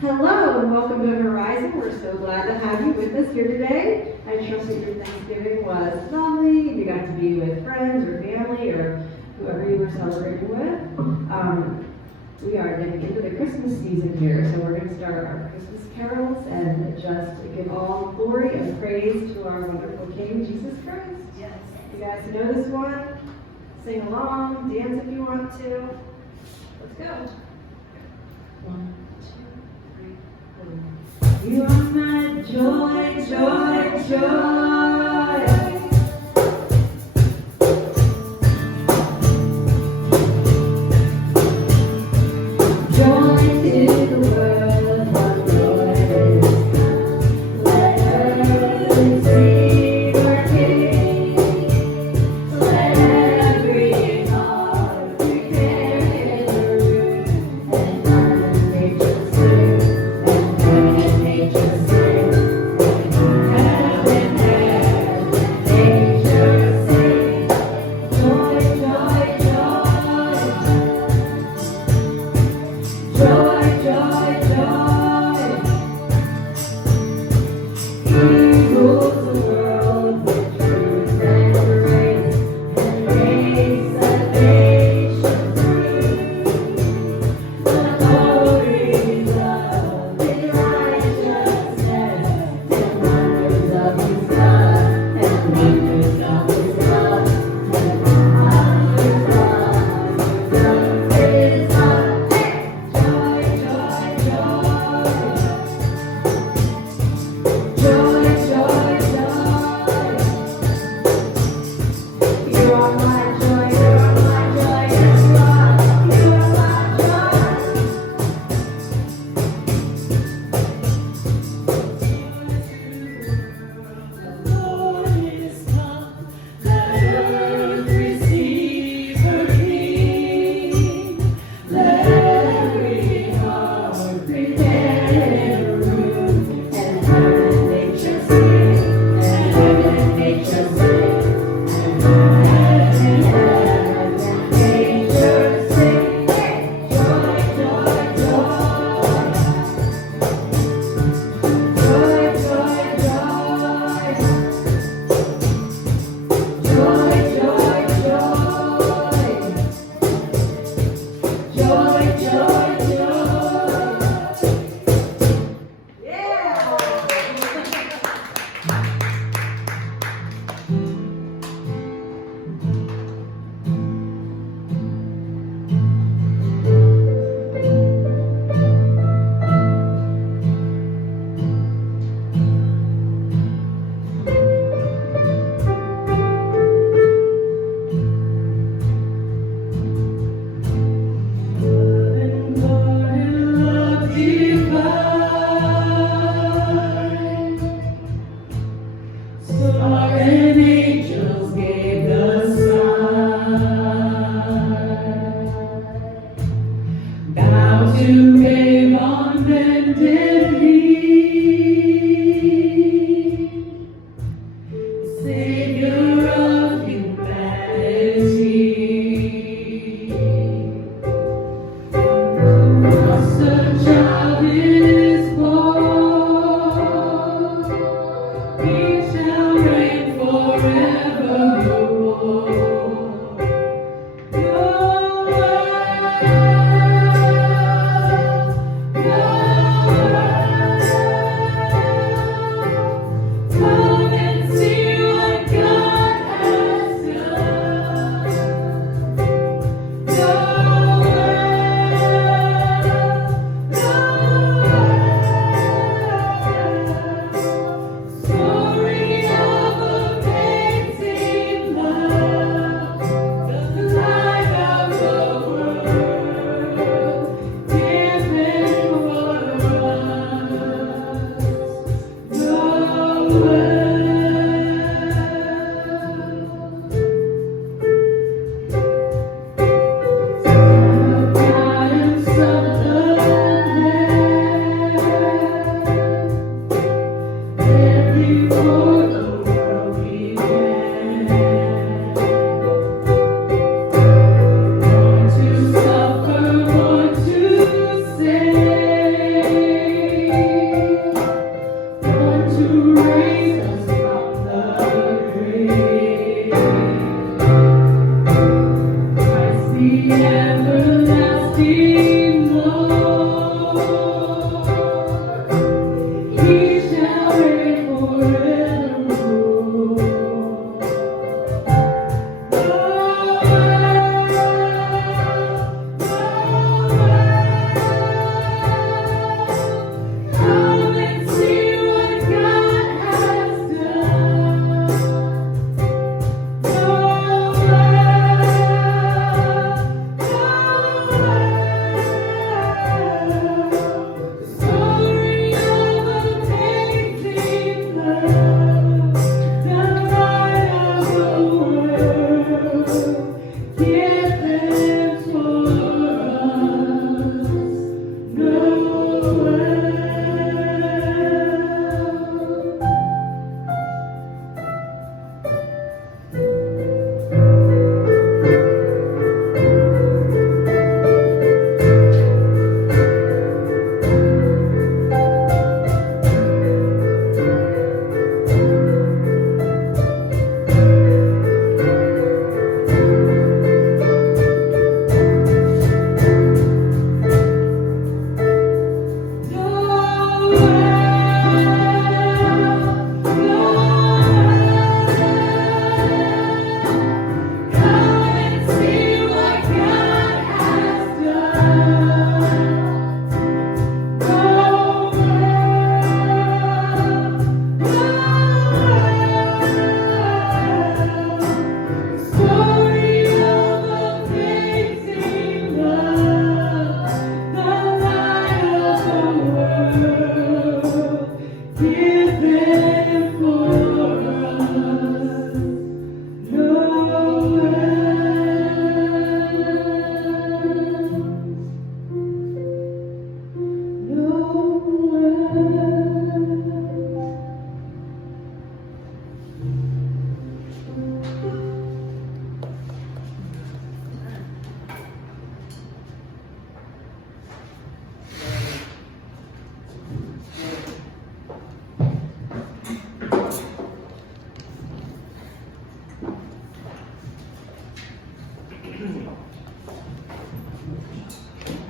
Hello and welcome to Horizon. We're so glad to have you with us here today. I trust that your Thanksgiving was lovely. You got to be with friends or family or whoever you were celebrating with. We are getting into the Christmas season here, so we're going to start our Christmas carols and just give all glory and praise to our wonderful King, Jesus Christ. Yes. You guys know this one? Sing along, dance if you want to. Let's go. 1, 2, 3, 4. You are my joy, joy, joy. Joy,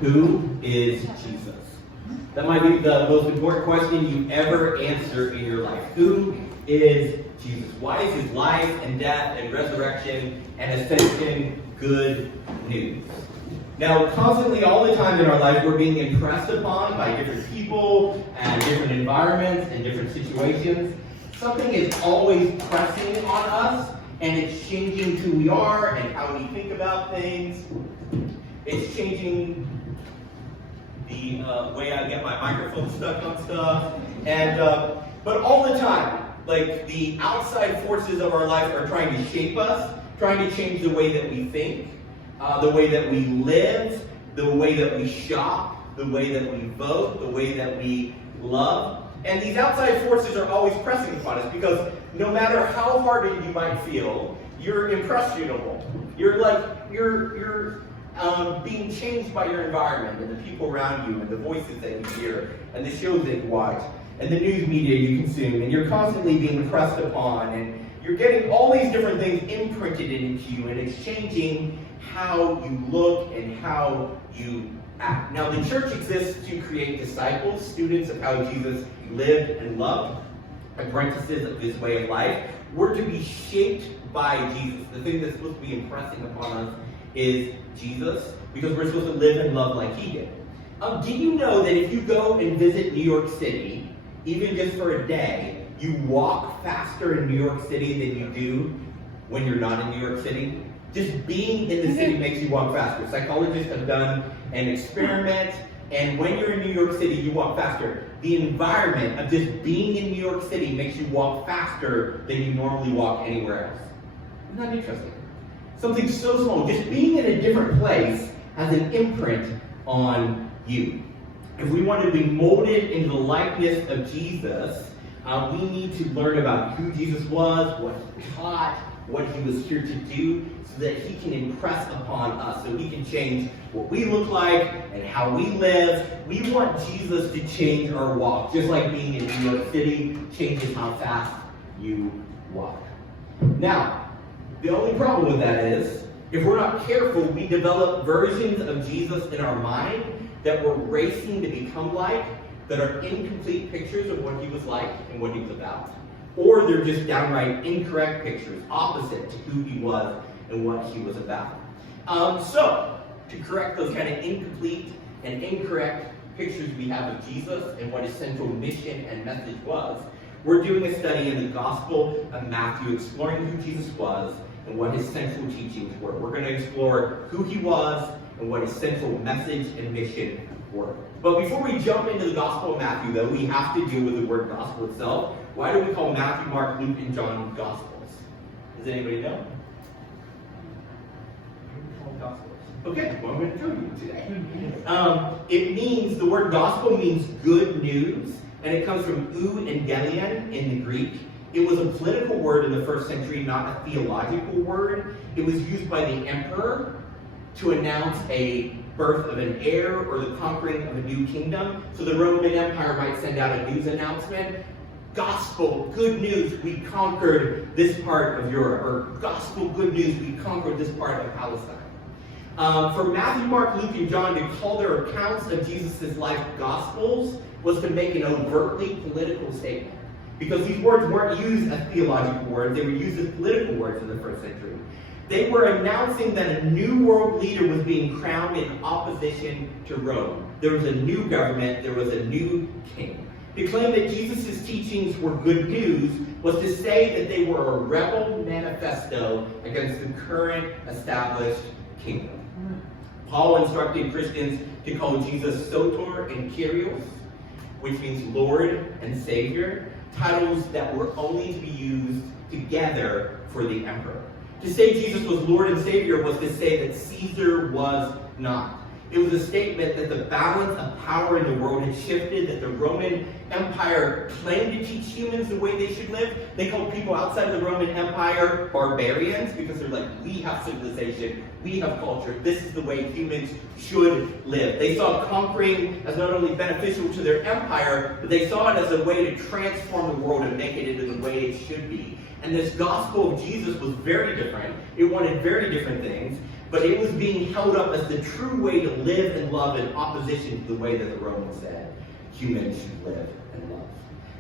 Who is Jesus? That might be the most important question you ever answer in your life. Who is Jesus? Why is his life and death and resurrection and ascension good news? Now, constantly, all the time in our life, we're being impressed upon by different people and different environments and different situations. Something is always pressing on us, and it's changing who we are and how we think about things. It's changing the way I get my microphone stuck on stuff. And but all the time, like the outside forces of our life are trying to shape us, trying to change the way that we think, the way that we live, the way that we shop, the way that we vote, the way that we love. And these outside forces are always pressing upon us because no matter how hard you might feel, you're impressionable. You're being changed by your environment and the people around you and the voices that you hear and the shows that you watch and the news media you consume, and you're constantly being pressed upon, and you're getting all these different things imprinted into you, and it's changing how you look and how you act. Now, the church exists to create disciples, students of how Jesus lived and loved, apprentices of this way of life. We're to be shaped by Jesus. The thing that's supposed to be impressing upon us is Jesus, because we're supposed to live and love like he did. Do you know that if you go and visit New York City, even just for a day, you walk faster in New York City than you do when you're not in New York City? Just being in the city makes you walk faster. Psychologists have done an experiment, and when you're in New York City, you walk faster. The environment of just being in New York City makes you walk faster than you normally walk anywhere else. Isn't that interesting? Something so small, just being in a different place has an imprint on you. If we want to be molded into the likeness of Jesus, we need to learn about who Jesus was, what he taught, what he was here to do, so that he can impress upon us, so we can change what we look like and how we live. We want Jesus to change our walk, just like being in New York City changes how fast you walk. Now, the only problem with that is, if we're not careful, we develop versions of Jesus in our mind that we're racing to become like, that are incomplete pictures of what he was like and what he was about. Or they're just downright incorrect pictures, opposite to who he was and what he was about. So, to correct those kind of incomplete and incorrect pictures we have of Jesus and what his central mission and message was, we're doing a study in the Gospel of Matthew, exploring who Jesus was and what his central teachings were. We're going to explore who he was and what his central message and mission were. But before we jump into the Gospel of Matthew, though, we have to deal with the word gospel itself. Why do we call Matthew, Mark, Luke, and John Gospels? Does anybody know? Okay, well, I'm going to tell you today. It means, the word gospel means good news, and it comes from euangelion in the Greek. It was a political word in the first century, not a theological word. It was used by the emperor to announce a birth of an heir or the conquering of a new kingdom. So the Roman Empire might send out a news announcement. Gospel, good news, we conquered this part of Europe. Or gospel, good news, we conquered this part of Palestine. For Matthew, Mark, Luke, and John to call their accounts of Jesus' life gospels was to make an overtly political statement. Because these words weren't used as theological words, they were used as political words in the first century. They were announcing that a new world leader was being crowned in opposition to Rome. There was a new government, there was a new king. To claim that Jesus' teachings were good news was to say that they were a rebel manifesto against the current established kingdom. Paul instructed Christians to call Jesus Soter and Kyrios, which means Lord and Savior, titles that were only to be used together for the emperor. To say Jesus was Lord and Savior was to say that Caesar was not. It was a statement that the balance of power in the world had shifted, that the Roman Empire claimed to teach humans the way they should live. They called people outside of the Roman Empire barbarians because they're like, we have civilization, we have culture, this is the way humans should live. They saw conquering as not only beneficial to their empire, but they saw it as a way to transform the world and make it into the way it should be. And this gospel of Jesus was very different. It wanted very different things. but it was being held up as the true way to live and love in opposition to the way that the Romans said humans should live and love.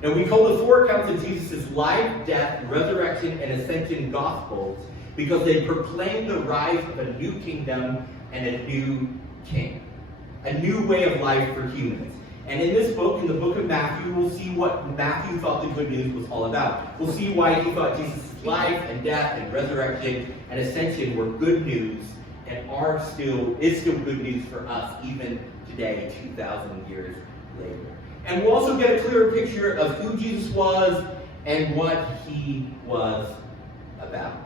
Now, we call the four accounts of Jesus' life, death, resurrection, and ascension gospels because they proclaim the rise of a new kingdom and a new king, a new way of life for humans. And in this book, in the book of Matthew, we'll see what Matthew thought the good news was all about. We'll see why he thought Jesus' life and death and resurrection and ascension were good news and is still good news for us even today, 2,000 years later. And we'll also get a clearer picture of who Jesus was and what he was about.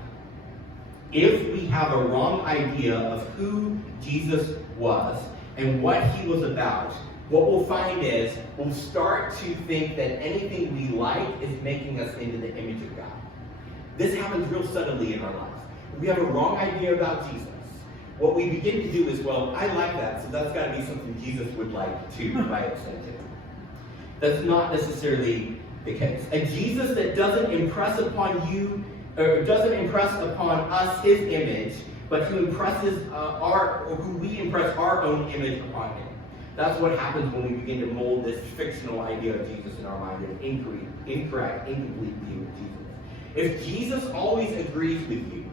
If we have a wrong idea of who Jesus was and what he was about, what we'll find is we'll start to think that anything we like is making us into the image of God. This happens real subtly in our lives. We have a wrong idea about Jesus. What we begin to do is, well, I like that, so that's got to be something Jesus would like too, by extension. That's not necessarily the case. A Jesus that doesn't impress upon you, or doesn't impress upon us his image, but who we impress our own image upon him. That's what happens when we begin to mold this fictional idea of Jesus in our mind, an incorrect, incomplete view of Jesus. If Jesus always agrees with you,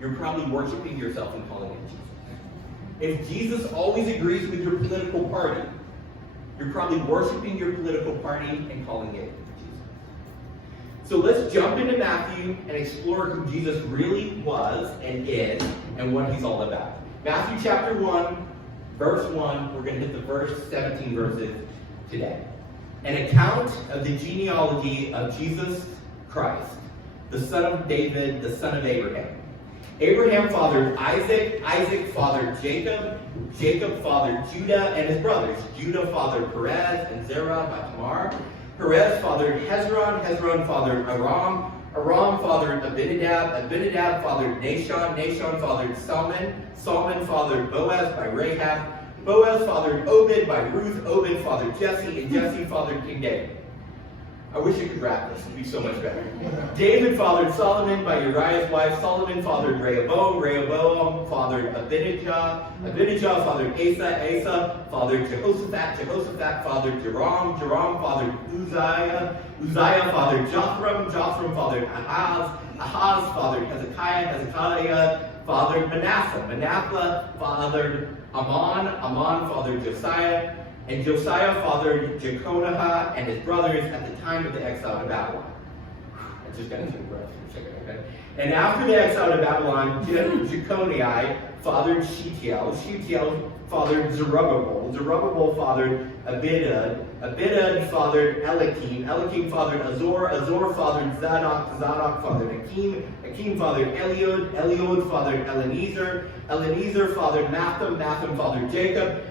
you're probably worshiping yourself and calling it Jesus. If Jesus always agrees with your political party, you're probably worshiping your political party and calling it Jesus. So let's jump into Matthew and explore who Jesus really was and is and what he's all about. Matthew chapter 1, verse 1, we're going to hit the first 17 verses today. An account of the genealogy of Jesus Christ, the son of David, the son of Abraham. Abraham fathered Isaac, Isaac fathered Jacob, Jacob fathered Judah and his brothers. Judah fathered Perez and Zerah by Tamar. Perez fathered Hezron, Hezron fathered Aram, Aram fathered Abinadab, Abinadab fathered Nahshon, Nahshon fathered Salmon, Salmon fathered Boaz by Rahab, Boaz fathered Obed by Ruth, Obed fathered Jesse, and Jesse fathered King David. I wish I could rap this, it would be so much better. David fathered Solomon by Uriah's wife, Solomon fathered Rehoboam, Rehoboam fathered Abinijah, Abinijah fathered Asa, Asa fathered Jehoshaphat, Jehoshaphat fathered Joram, Joram fathered Uzziah, Uzziah fathered Jotham, Jotham fathered Ahaz, Ahaz fathered Hezekiah, Hezekiah fathered Manasseh, Manasseh fathered Ammon, Ammon fathered Josiah, and Josiah fathered Jeconiah and his brothers at the time of the exile to Babylon. I just got to take a breath for a second, okay? And after the exile to Babylon, Jeconiah fathered Shealtiel, Shealtiel fathered Zerubbabel, Zerubbabel fathered Abidad, Abidad fathered Eliakim, Eliakim fathered Azor, Azor fathered Zadok, Zadok fathered Akim, Akim fathered Eliud, Eliud fathered Elenezer, Elenezer fathered Matham, Matham fathered Jacob,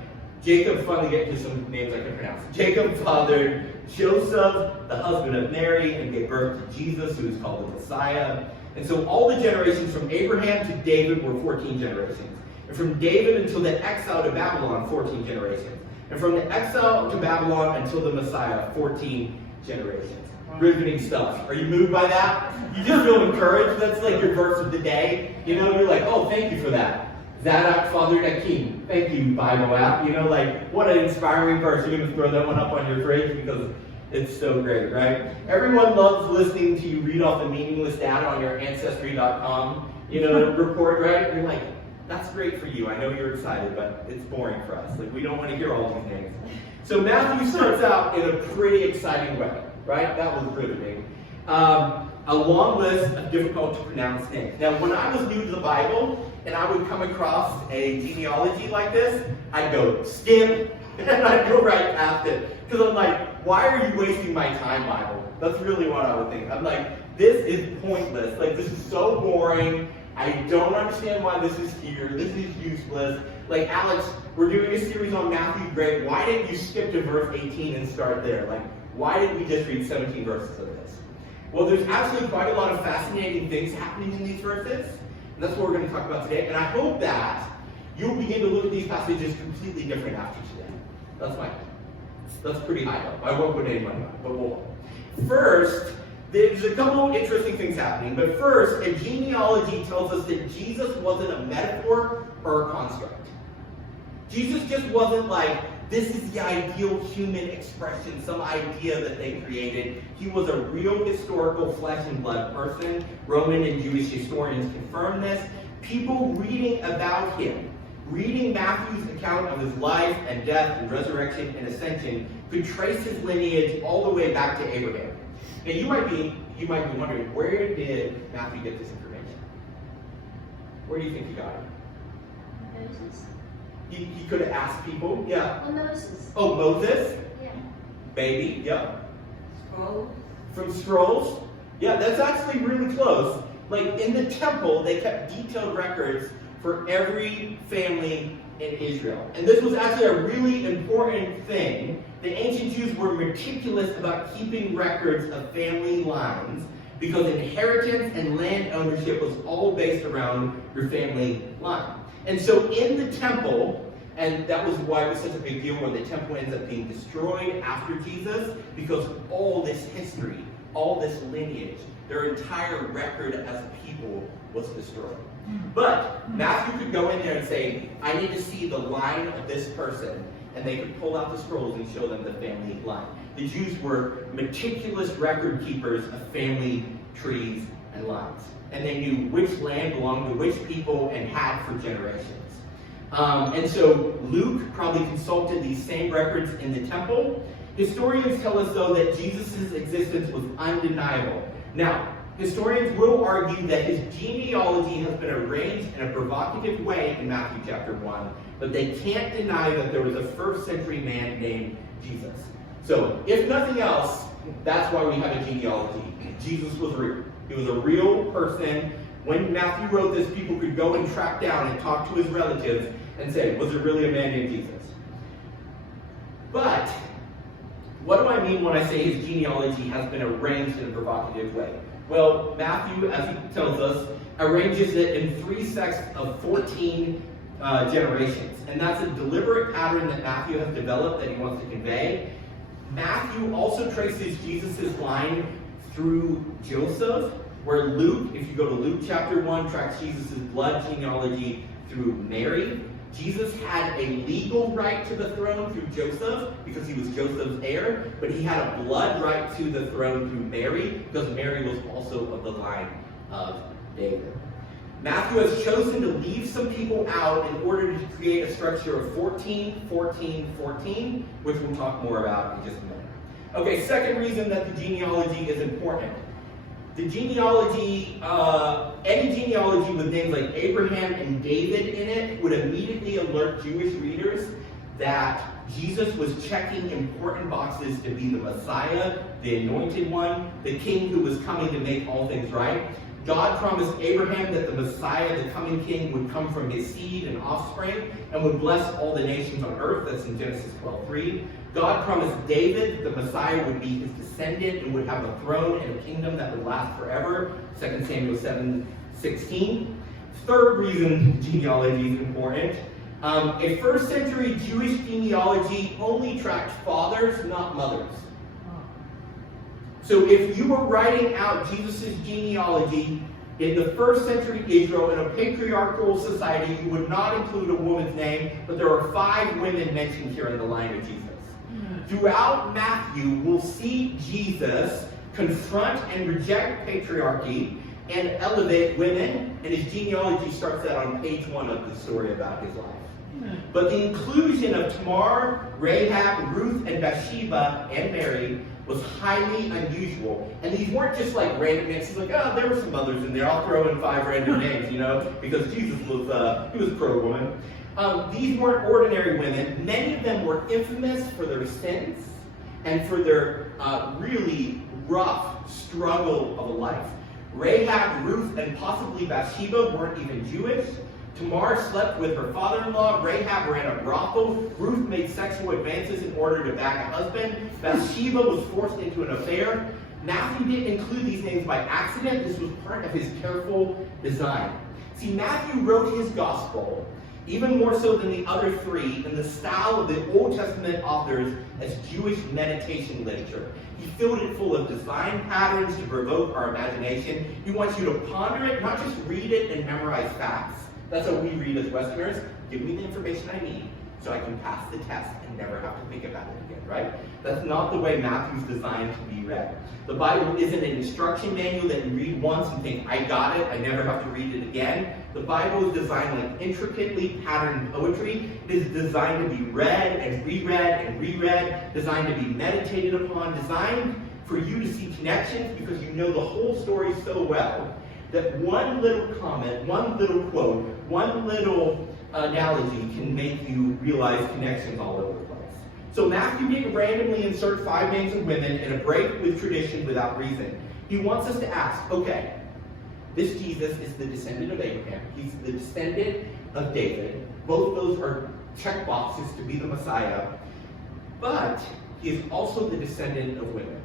Jacob, finally get to some names I can pronounce. Jacob fathered Joseph, the husband of Mary, and gave birth to Jesus, who is called the Messiah. And so all the generations from Abraham to David were 14 generations. And from David until the exile to Babylon, 14 generations. And from the exile to Babylon until the Messiah, 14 generations. Riveting stuff. Are you moved by that? You just feel encouraged? That's like your verse of the day. You know, you're like, oh, thank you for that. Zadok fathered Akim. Thank you, Bible app. You know, like, what an inspiring verse. You're going to throw that one up on your fridge because it's so great, right? Everyone loves listening to you read off the meaningless data on your Ancestry.com, you know, report, right? You're like, that's great for you. I know you're excited, but it's boring for us. Like, we don't want to hear all these names. So Matthew starts out in a pretty exciting way, right? That was riveting. A long list of difficult to pronounce names. Now, when I was new to the Bible, and I would come across a genealogy like this, I'd go, skip, and I'd go right past it. Because I'm like, why are you wasting my time, Bible? That's really what I would think. I'm like, this is pointless. Like, this is so boring. I don't understand why this is here. This is useless. Like, Alex, we're doing a series on Matthew. Great. Why didn't you skip to verse 18 and start there? Like, why didn't we just read 17 verses of this? Well, there's actually quite a lot of fascinating things happening in these verses. And that's what we're going to talk about today. And I hope that you'll begin to look at these passages completely different after today. That's pretty high up. I won't put any money on it, but we'll. First, there's a couple interesting things happening. But first, a genealogy tells us that Jesus wasn't a metaphor or a construct. Jesus just wasn't like, this is the ideal human expression, some idea that they created. He was a real historical flesh and blood person. Roman and Jewish historians confirm this. People reading about him, reading Matthew's account of his life and death and resurrection and ascension, could trace his lineage all the way back to Abraham. Now you might be wondering, where did Matthew get this information? Where do you think he got it? Moses? He could have asked people, yeah. Well, Moses. Oh, Moses? Yeah. Maybe, yeah. Scrolls. From scrolls? Yeah, that's actually really close. Like in the temple, they kept detailed records for every family in Israel. And this was actually a really important thing. The ancient Jews were meticulous about keeping records of family lines because inheritance and land ownership was all based around your family line. And so in the temple, and that was why it was such a big deal when the temple ends up being destroyed after Jesus, because all this history, all this lineage, their entire record as a people was destroyed. But Matthew could go in there and say, I need to see the line of this person, and they could pull out the scrolls and show them the family line. The Jews were meticulous record keepers of family trees and lines. And they knew which land belonged to which people and had for generations. And so Luke probably consulted these same records in the temple. Historians tell us, though, that Jesus' existence was undeniable. Now, historians will argue that his genealogy has been arranged in a provocative way in Matthew chapter 1, but they can't deny that there was a first century man named Jesus. So, if nothing else, that's why we have a genealogy. Jesus was real. He was a real person. When Matthew wrote this, people could go and track down and talk to his relatives and say, was there really a man named Jesus? But, what do I mean when I say his genealogy has been arranged in a provocative way? Well, Matthew, as he tells us, arranges it in 3 sets of 14 generations. And that's a deliberate pattern that Matthew has developed that he wants to convey. Matthew also traces Jesus' line through Joseph, where Luke, if you go to Luke chapter 1, tracks Jesus' blood genealogy through Mary. Jesus had a legal right to the throne through Joseph because he was Joseph's heir, but he had a blood right to the throne through Mary because Mary was also of the line of David. Matthew has chosen to leave some people out in order to create a structure of 14, 14, 14, which we'll talk more about in just a minute. Okay, second reason that the genealogy is important. The genealogy, any genealogy with names like Abraham and David in it would immediately alert Jewish readers that Jesus was checking important boxes to be the Messiah, the anointed one, the king who was coming to make all things right. God promised Abraham that the Messiah, the coming king, would come from his seed and offspring and would bless all the nations on earth. That's in Genesis 12:3. God promised David the Messiah would be his descendant and would have a throne and a kingdom that would last forever. 2 Samuel 7:16. Third reason genealogy is important. A first century Jewish genealogy only tracked fathers, not mothers. So if you were writing out Jesus' genealogy in the first century Israel in a patriarchal society, you would not include a woman's name, but there are 5 women mentioned here in the line of Jesus. Throughout Matthew, we'll see Jesus confront and reject patriarchy and elevate women, and his genealogy starts out on page 1 of the story about his life. But the inclusion of Tamar, Rahab, Ruth, and Bathsheba, and Mary was highly unusual. And these weren't just like random names. He's like, oh, there were some others in there. I'll throw in 5 random names, because Jesus was, he was a pro-woman. These weren't ordinary women. Many of them were infamous for their sins and for their really rough struggle of a life. Rahab, Ruth, and possibly Bathsheba weren't even Jewish. Tamar slept with her father-in-law. Rahab ran a brothel. Ruth made sexual advances in order to bag a husband. Bathsheba was forced into an affair. Matthew didn't include these names by accident. This was part of his careful design. See, Matthew wrote his gospel even more so than the other three, in the style of the Old Testament authors as Jewish meditation literature. He filled it full of design patterns to provoke our imagination. He wants you to ponder it, not just read it and memorize facts. That's how we read as Westerners. Give me the information I need so I can pass the test and never have to think about it again, right? That's not the way Matthew's designed to be read. The Bible isn't an instruction manual that you read once and think, I got it, I never have to read it again. The Bible is designed like intricately patterned poetry. It is designed to be read and reread, designed to be meditated upon, designed for you to see connections because you know the whole story so well that one little comment, one little quote, one little analogy can make you realize connections all over the place. So Matthew didn't randomly insert 5 names of women in a break with tradition without reason. He wants us to ask, okay, this Jesus is the descendant of Abraham. He's the descendant of David. Both those are check boxes to be the Messiah. But he is also the descendant of women.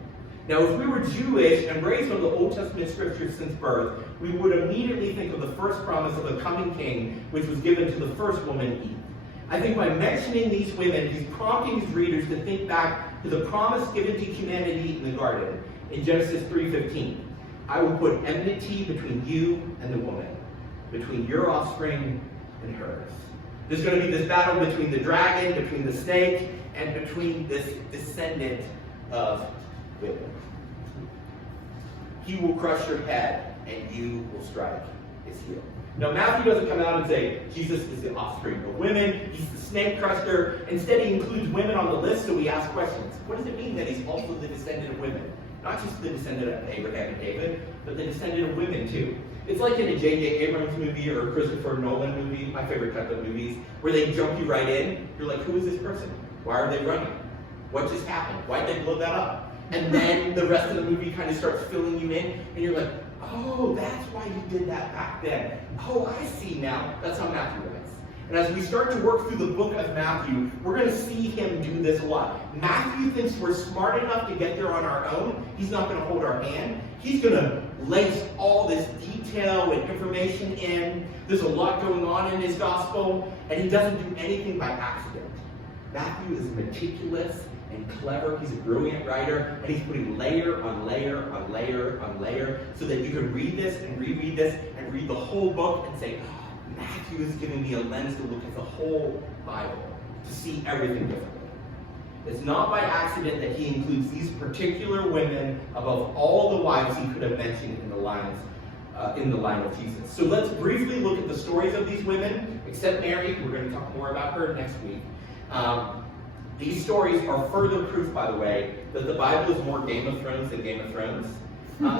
Now, if we were Jewish and raised on the Old Testament scriptures since birth, we would immediately think of the first promise of a coming king, which was given to the first woman, Eve. I think by mentioning these women, he's prompting his readers to think back to the promise given to humanity in the garden in Genesis 3:15. I will put enmity between you and the woman, between your offspring and hers. There's going to be this battle between the dragon, between the snake, and between this descendant of women. He will crush your head, and you will strike his heel. Now, Matthew doesn't come out and say, Jesus is the offspring of women, he's the snake crusher. Instead, he includes women on the list, so we ask questions. What does it mean that he's also the descendant of women? Not just the descendant of Abraham and David, but the descendant of women, too. It's like in a J.J. Abrams movie or a Christopher Noel movie, my favorite type of movies, where they jump you right in. You're like, who is this person? Why are they running? What just happened? Why'd they blow that up? And then the rest of the movie kind of starts filling you in, and you're like, oh, that's why you did that back then. Oh, I see now. That's how Matthew writes. And as we start to work through the book of Matthew, we're going to see him do this a lot. Matthew thinks we're smart enough to get there on our own. He's not going to hold our hand. He's going to lace all this detail and information in. There's a lot going on in his gospel, and he doesn't do anything by accident. Matthew is meticulous and clever. He's a brilliant writer, and he's putting layer on layer on layer on layer so that you can read this and reread this and read the whole book and say, oh, Matthew is giving me a lens to look at the whole Bible, to see everything differently. It's not by accident that he includes these particular women above all the wives he could have mentioned in the line of Jesus. So let's briefly look at the stories of these women, except Mary. We're going to talk more about her next week. These stories are further proof, by the way, that the Bible is more Game of Thrones than Game of Thrones.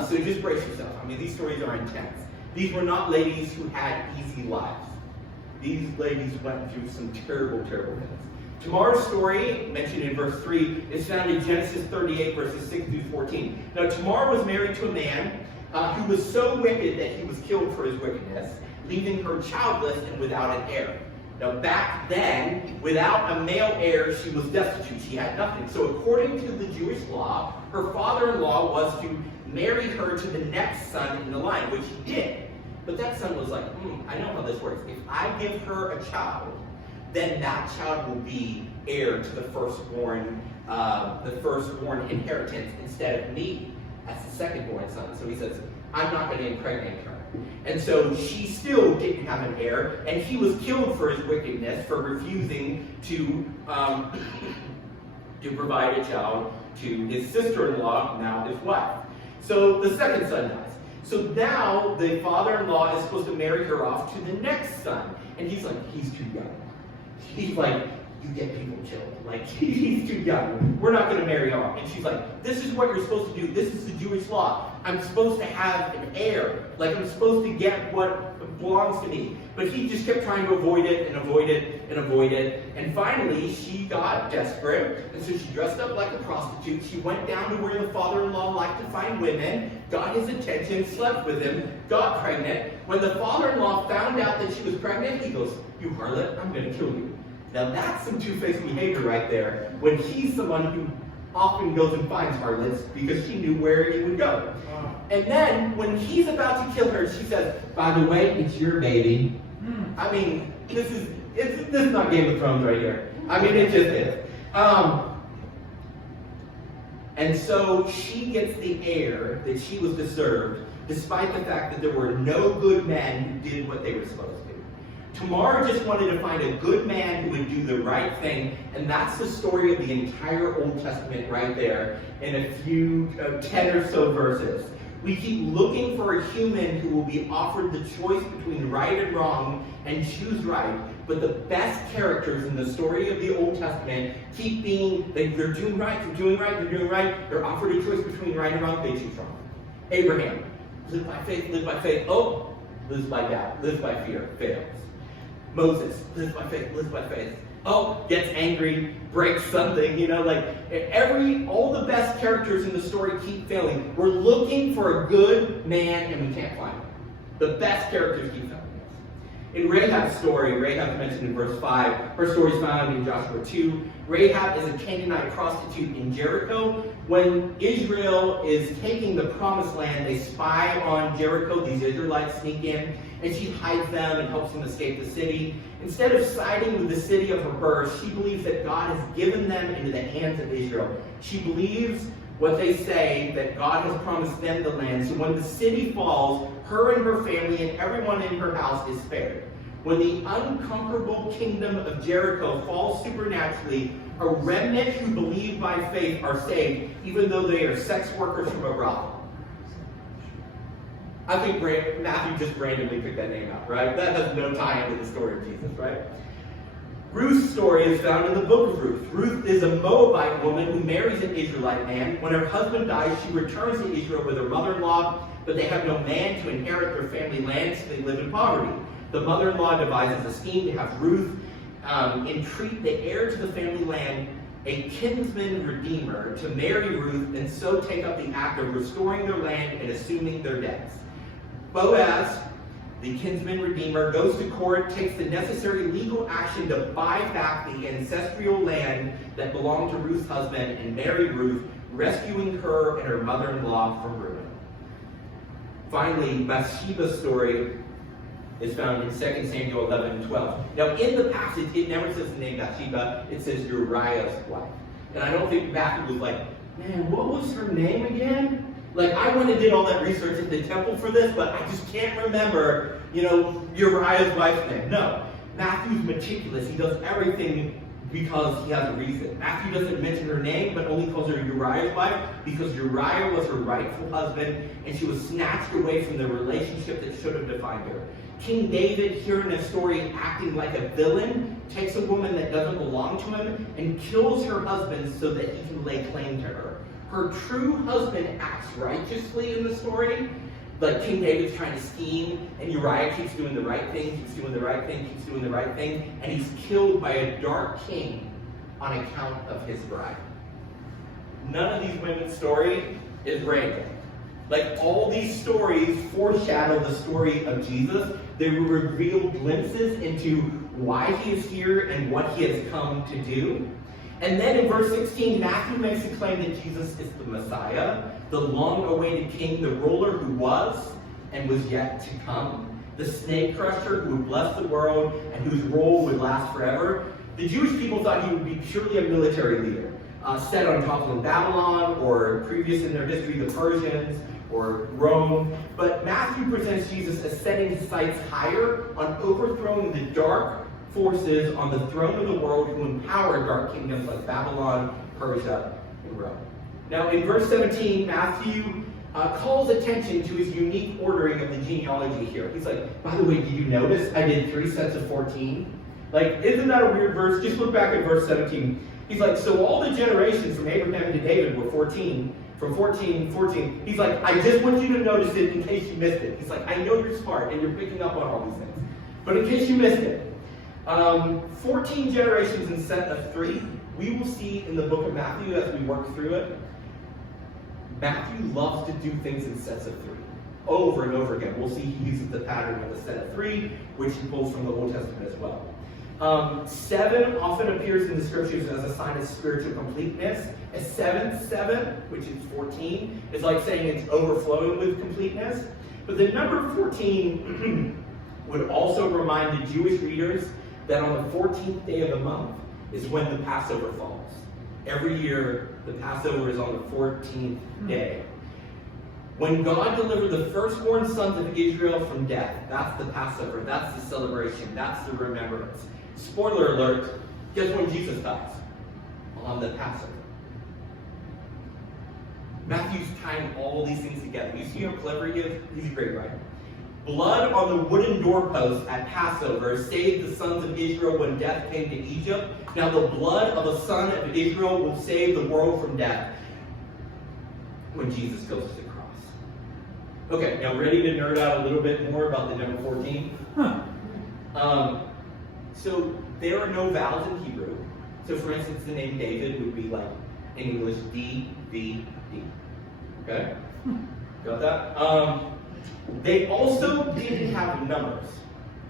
So just brace yourself. I mean, these stories are intense. These were not ladies who had easy lives. These ladies went through some terrible, terrible things. Tamar's story, mentioned in verse 3, is found in Genesis 38, verses 6 through 14. Now, Tamar was married to a man who was so wicked that he was killed for his wickedness, leaving her childless and without an heir. Now, back then, without a male heir, she was destitute. She had nothing. So according to the Jewish law, her father-in-law was to marry her to the next son in the line, which he did. But that son was like, I know how this works. If I give her a child, then that child will be heir to the firstborn inheritance instead of me as the secondborn son. So he says, I'm not going to impregnate her. And so she still didn't have an heir, and he was killed for his wickedness, for refusing to provide a child to his sister-in-law, now his wife. So the second son dies. So now the father-in-law is supposed to marry her off to the next son. And he's like, he's too young. He's like, you get people killed. Like, he's too young. We're not going to marry off. And she's like, this is what you're supposed to do. This is the Jewish law. I'm supposed to have an heir. Like, I'm supposed to get what belongs to me. But he just kept trying to avoid it and avoid it and avoid it. And finally, she got desperate. And so she dressed up like a prostitute. She went down to where the father-in-law liked to find women, got his attention, slept with him, got pregnant. When the father-in-law found out that she was pregnant, he goes, you harlot, I'm going to kill you. Now that's some two-faced behavior right there, when he's someone who often goes and finds harlots because she knew where he would go. And then when he's about to kill her, she says, by the way, it's your baby. I mean, this This is not Game of Thrones right here. I mean, it just is. And so she gets the heir that she was deserved, despite the fact that there were no good men who did what they were supposed to. Tamar just wanted to find a good man who would do the right thing, and that's the story of the entire Old Testament right there in a few, 10 or so verses. We keep looking for a human who will be offered the choice between right and wrong and choose right. But the best characters in the story of the Old Testament keep being, they're doing right, they're doing right, they're doing right. They're offered a choice between right and wrong, they choose wrong. Abraham, live by faith, live by faith. Oh, lives by doubt, lives by fear, fails. Moses, lives by faith, lives by faith. Oh, gets angry, breaks something, all the best characters in the story keep failing. We're looking for a good man and we can't find him. The best characters keep failing. In Rahab's story, Rahab's mentioned in verse 5, her story is found in Joshua 2. Rahab is a Canaanite prostitute in Jericho. When Israel is taking the promised land, they spy on Jericho. These Israelites sneak in, and she hides them and helps them escape the city. Instead of siding with the city of her birth, she believes that God has given them into the hands of Israel. She believes what they say, that God has promised them the land. So when the city falls, her and her family and everyone in her house is spared. When the unconquerable kingdom of Jericho falls supernaturally, a remnant who believe by faith are saved, even though they are sex workers from a brothel. I think Matthew just randomly picked that name out, right? That has no tie into the story of Jesus, right? Ruth's story is found in the book of Ruth. Ruth is a Moabite woman who marries an Israelite man. When her husband dies, she returns to Israel with her mother-in-law, but they have no man to inherit their family land, so they live in poverty. The mother-in-law devises a scheme to have Ruth entreat the heir to the family land, a kinsman redeemer, to marry Ruth and so take up the act of restoring their land and assuming their debts. Boaz, the kinsman redeemer, goes to court, takes the necessary legal action to buy back the ancestral land that belonged to Ruth's husband and marry Ruth, rescuing her and her mother-in-law from ruin. Finally, Bathsheba's story is found in 2 Samuel 11 and 12. Now, in the passage, it never says the name Bathsheba, it says Uriah's wife. And I don't think Matthew was like, man, what was her name again? I went and did all that research at the temple for this, but I just can't remember, Uriah's wife's name. No, Matthew's meticulous. He does everything because he has a reason. Matthew doesn't mention her name, but only calls her Uriah's wife because Uriah was her rightful husband, and she was snatched away from the relationship that should have defined her. King David, here in a story acting like a villain, takes a woman that doesn't belong to him and kills her husband so that he can lay claim to her. Her true husband acts righteously in the story, but King David's trying to scheme, and Uriah keeps doing the right thing, keeps doing the right thing, keeps doing the right thing, and he's killed by a dark king on account of his bride. None of these women's story is random. All these stories foreshadow the story of Jesus. They reveal glimpses into why he is here and what he has come to do. And then in verse 16, Matthew makes the claim that Jesus is the Messiah, the long-awaited king, the ruler who was and was yet to come, the snake crusher who would bless the world and whose rule would last forever. The Jewish people thought he would be purely a military leader, set on top of Babylon, or previous in their history, the Persians, or Rome. But Matthew presents Jesus as setting his sights higher on overthrowing the dark forces on the throne of the world who empower dark kingdoms like Babylon, Persia, and Rome. Now in verse 17, Matthew calls attention to his unique ordering of the genealogy here. He's like, by the way, did you notice I did 3 sets of 14? Isn't that a weird verse? Just look back at verse 17. He's like, so all the generations from Abraham to David were 14. From 14. He's like, I just want you to notice it in case you missed it. He's like, I know you're smart and you're picking up on all these things. But in case you missed it, 14 generations in set of 3. We will see in the book of Matthew as we work through it. Matthew loves to do things in sets of 3. Over and over again. We'll see he uses the pattern of the set of 3, which he pulls from the Old Testament as well. 7 often appears in the scriptures as a sign of spiritual completeness. A 7th 7, which is 14, is like saying it's overflowing with completeness. But the number 14 would also remind the Jewish readers that on the 14th day of the month is when the Passover falls. Every year, the Passover is on the 14th day. When God delivered the firstborn sons of Israel from death, that's the Passover, that's the celebration, that's the remembrance. Spoiler alert, guess when Jesus dies? On the Passover. Matthew's tying all these things together. You see how clever he is? He's a great writer. Blood on the wooden doorpost at Passover saved the sons of Israel when death came to Egypt. Now the blood of a son of Israel will save the world from death when Jesus goes to the cross. Okay, now ready to nerd out a little bit more about the number 14? So there are no vowels in Hebrew. So for instance, the name David would be like in English D-V-D. Okay? Got that? They also didn't have numbers.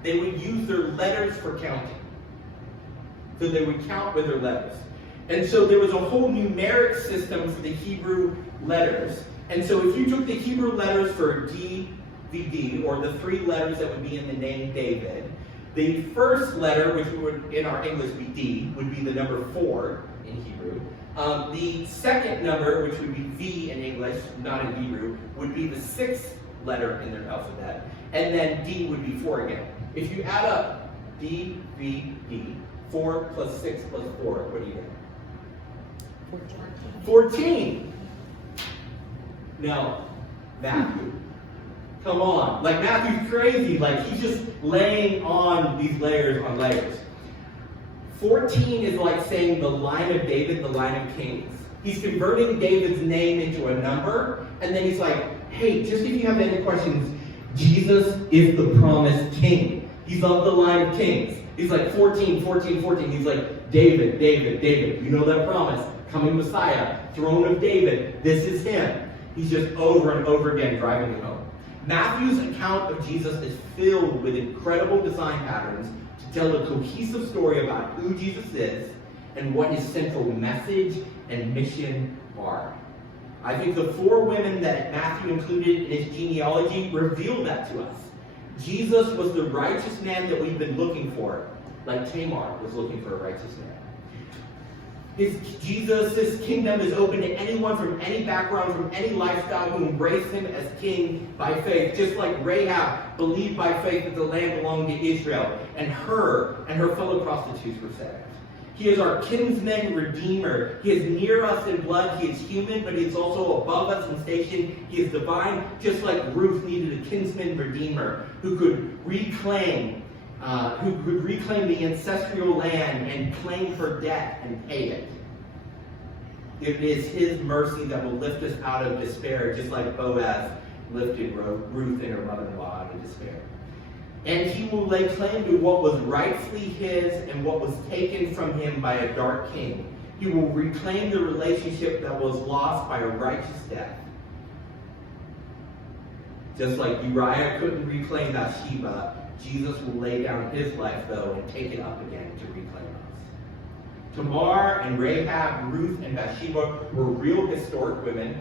They would use their letters for counting. So they would count with their letters. And so there was a whole numeric system for the Hebrew letters. And so if you took the Hebrew letters for D, V, D, or the 3 letters that would be in the name David, the first letter, which would in our English be D, would be the number 4 in Hebrew. The second number, which would be V in English, not in Hebrew, would be the 6th letter in their alphabet. And then D would be 4 again. If you add up D, V, D, 4 plus 6 plus 4, what do you get? 14. Now, Matthew. Come on. Like, Matthew's crazy. Like, he's just laying on these layers on layers. 14 is like saying the line of David, the line of kings. He's converting David's name into a number, and then he's like, hey, just if you have any questions, Jesus is the promised king. He's of the line of kings. He's like 14, 14, 14. He's like, David, David, David. You know that promise. Coming Messiah, throne of David. This is him. He's just over and over again driving it home. Matthew's account of Jesus is filled with incredible design patterns to tell a cohesive story about who Jesus is and what his central message and mission are. I think the 4 women that Matthew included in his genealogy reveal that to us. Jesus was the righteous man that we've been looking for, like Tamar was looking for a righteous man. Jesus' kingdom is open to anyone from any background, from any lifestyle who embrace him as king by faith. Just like Rahab believed by faith that the land belonged to Israel, and her fellow prostitutes were saved. He is our kinsman redeemer. He is near us in blood. He is human, but he is also above us in station. He is divine, just like Ruth needed a kinsman redeemer who could reclaim the ancestral land and claim her debt and pay it. It is his mercy that will lift us out of despair, just like Boaz lifted Ruth and her mother-in-law out of despair. And he will lay claim to what was rightfully his and what was taken from him by a dark king. He will reclaim the relationship that was lost by a righteous death. Just like Uriah couldn't reclaim Bathsheba, Jesus will lay down his life, though, and take it up again to reclaim us. Tamar and Rahab, Ruth and Bathsheba were real historic women.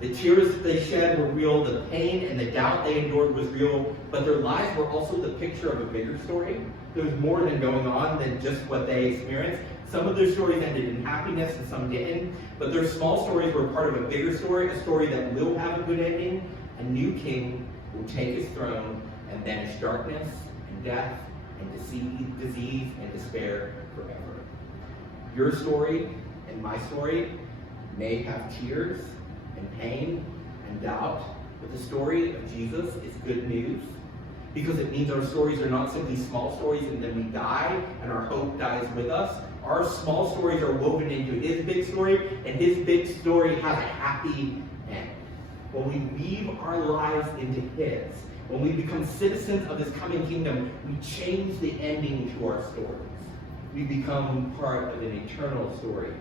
The tears they shed were real. The pain and the doubt they endured was real. But their lives were also the picture of a bigger story. There was more than going on than just what they experienced. Some of their stories ended in happiness and some didn't. But their small stories were part of a bigger story, a story that will have a good ending. A new king will take his throne and banish darkness and death and disease and despair forever. Your story and my story may have tears and pain and doubt, but the story of Jesus is good news because it means our stories are not simply small stories and then we die and our hope dies with us. Our small stories are woven into his big story, and his big story has a happy end. When we weave our lives into his, when we become citizens of his coming kingdom, we change the ending to our stories. We become part of an eternal story,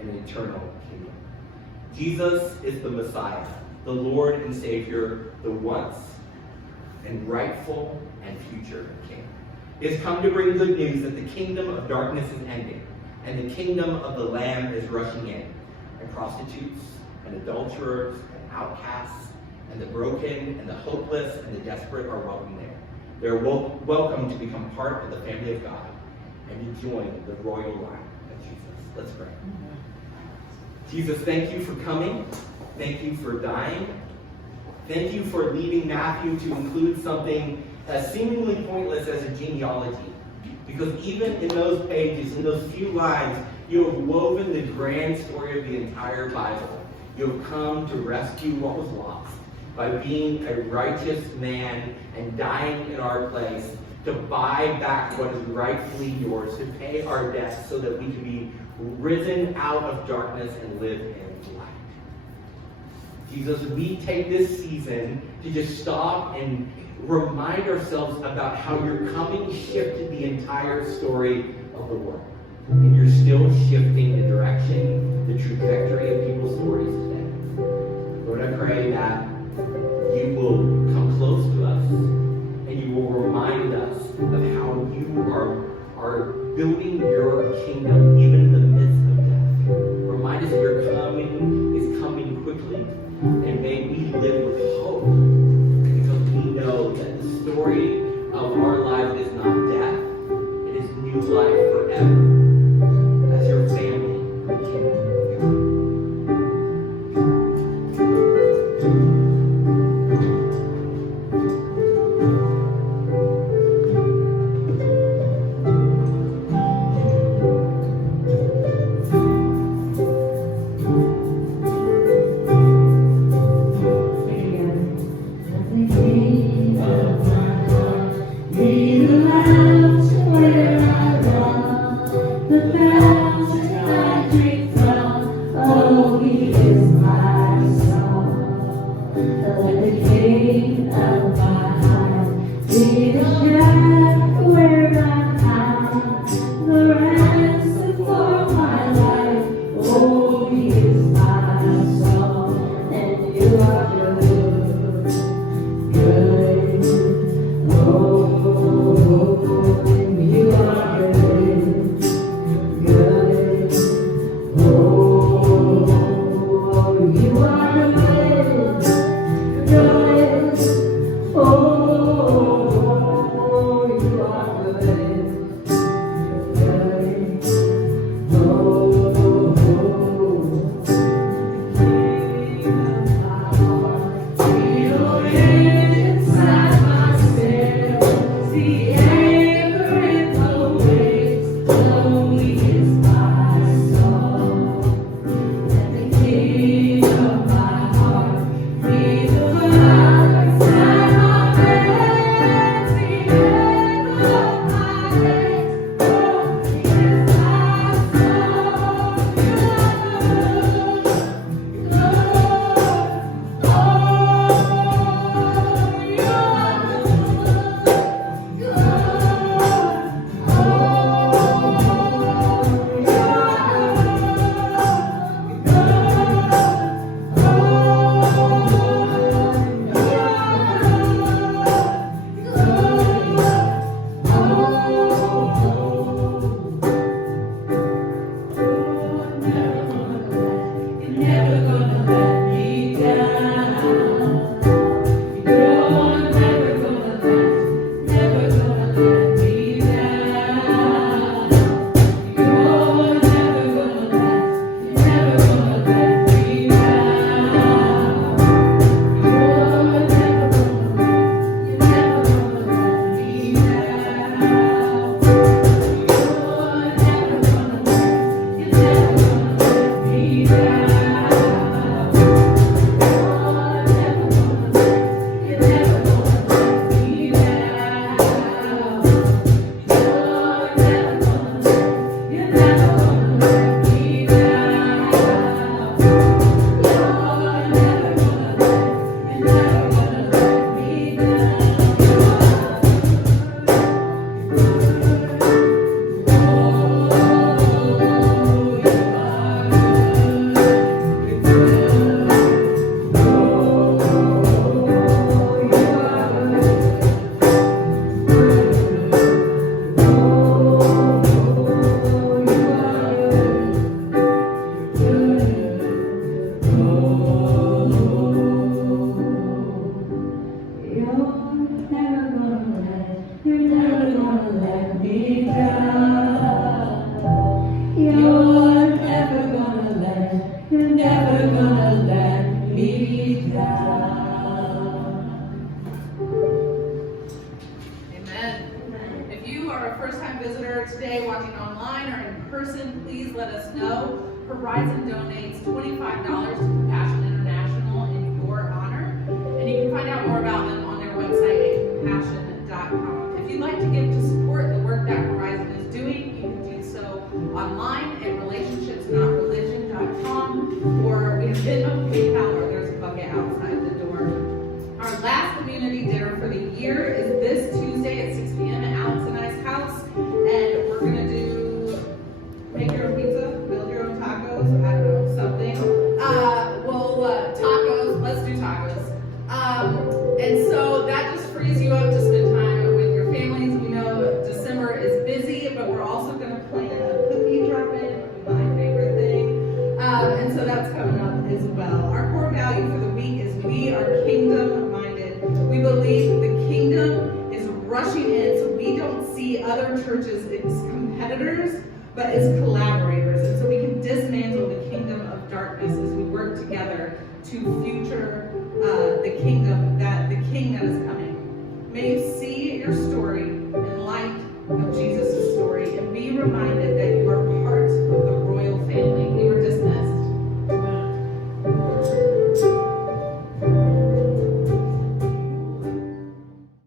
an eternal kingdom. Jesus is the Messiah, the Lord and Savior, the once and rightful and future King. He has come to bring good news that the kingdom of darkness is ending, and the kingdom of the Lamb is rushing in. And prostitutes, and adulterers, and outcasts, and the broken, and the hopeless, and the desperate are welcome there. they're welcome to become part of the family of God and to join the royal line of Jesus. Let's pray. Jesus, thank you for coming. Thank you for dying. Thank you for leading Matthew to include something as seemingly pointless as a genealogy. Because even in those pages, in those few lines, you have woven the grand story of the entire Bible. You have come to rescue what was lost by being a righteous man and dying in our place to buy back what is rightfully yours, to pay our debts so that we can be risen out of darkness and live in light. Jesus, we take this season to just stop and remind ourselves about how your coming shifted the entire story of the world. And you're still shifting the direction, the trajectory of people's stories today. Lord, I pray that you will come close to us and you will remind us of how you are building your kingdom even in the midst of death. Remind us that your coming is coming quickly, and may we live with hope because we know that the story of our lives is not death, it is new life forever as your family and kingdom. never gonna let me down. Amen. If you are a first-time visitor today watching online or in person, please let us know. Horizon donates $25 to Compassion International in your honor, and you can find out more about them on their website at compassion.com. If you'd like to give to support the work that Horizon is doing, you can do so online at relationshipsnotreligion.com, or we have Venmo, PayPal, or there's a bucket outside the door. Our last community dinner for the year is this Tuesday at 6 p.m. at Alex and I's house, and we're going to do make your own pizza, build your own tacos, I don't know, something. Tacos, let's do tacos. And so that just frees you up to spend time with your families. We know December is busy, but we're also going to plan a cookie drop-in, my favorite thing. And so that's coming up as well. Our core value for the week is we are kingdom-minded. We believe the kingdom is rushing in, so we don't see other churches as competitors, but as collaborators. And so we can dismantle the kingdom of darkness as we work together to future the kingdom, that the king that is